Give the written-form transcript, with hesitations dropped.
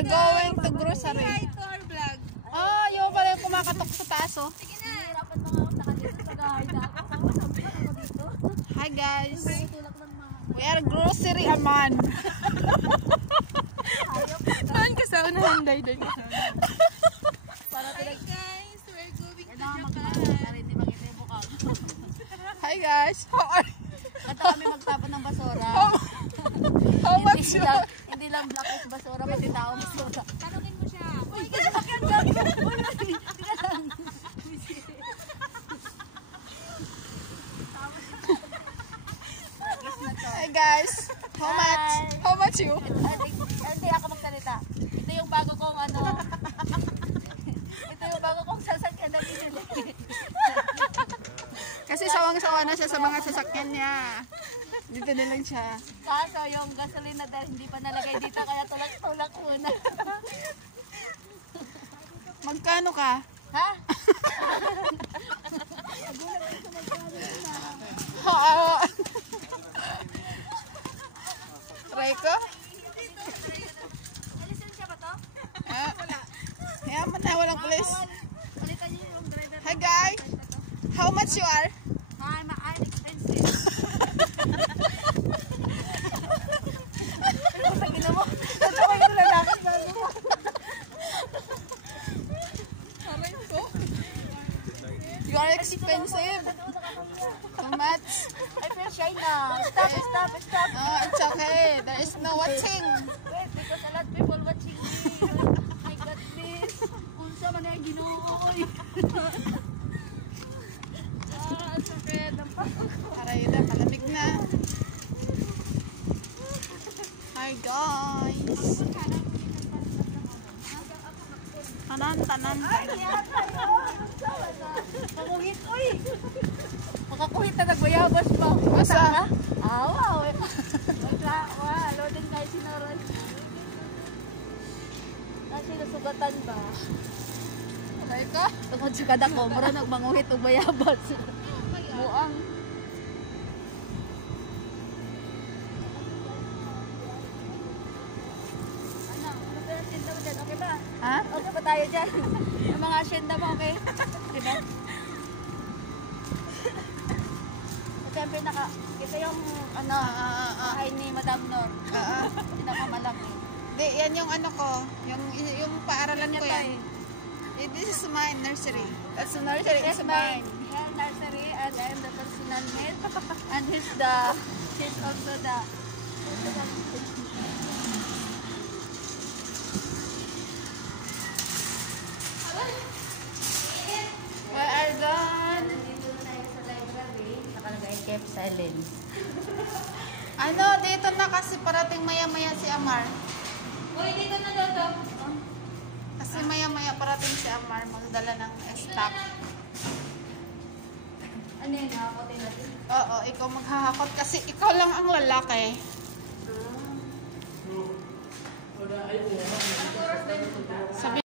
are going to grocery. Hi to our vlog. Oh, yung pala yung kumakatok sa taas, oh. Sige na. Hirapan mga ako nakadito sa gahay na ako. Sabi ako dito. Hi, guys. Tulak ng mga. We are grocery, Aman. Saan ka sa unahan, Day? Doon ka sa unahan. Hi guys, we're going to Kailangan Japan. magkakaroon. Makita yung mukha ko. Hi, guys. How are you? Kata kami magtapon ng basura. How much you? Hindi lang black is basura, pati tao basura. Tanungin mo siya. Uy, kasi bakit lang? Tika lang. Hi, guys. How much? How much you? Hindi ako magsalita. Ito yung bago kong ano. Ito yung bago kong sasakyan na binili. Kasi sawang-sawa na siya sa mga sasakyan niya. Dito na lang siya. Kaso yung gasolina dahil hindi pa nalagay dito kaya tulak-tulak muna. Magkano ka? Ha? Reiko? Lisensya ba to? Wala. Yaman na, walang pulis. Palitan niyo yung driver. Hi, guys. How much you are? Hi, I'm expensive. Ano ba ginawa mo? Ito ba yung lalaki gago mo? Aray ko. You are expensive. How much? I feel shy now. Stop. No, it's okay. There is no watching. Wait, because a lot of people watching me. I got this. Unsa man ang ginuoy. Sakit ang pagod. Aray na, malamig na. Hi, guys. Tanan. Panguhit, uy! Makakuhit na nagbayabas pa. Asa? Wow! Loading kayo sinoron. Kasi nasugatan ba? Aray ka? Tungkol si kada ko, mara nagmanguhit o bayabas. Buang. Ano ba yung asyenda mo dyan? Okay ba? Ha? Okay ba tayo dyan? Yung mga asyenda mo, okay? Diba? Siyempre ito yung ano, bahay ni Madam Nor. Pinakamalaki. Di, yan yung ano ko. Yung paaralan ko yan. This is my nursery. That's the nursery. It's mine. Yeah, nursery, and I'm the personal maid. And he's also the We are done. Nandito na tayo sa library. Nakalagay kept silence. Ano, dito na kasi parating maya-maya si Amar. Uy, dito na daw to. Kasi maya-maya parating si Amar. Magdala ng stock. Ano yun? Nakakotin natin. Oo, ikaw maghahakot kasi ikaw lang ang lalaki. Ang oras ba yun? Sabi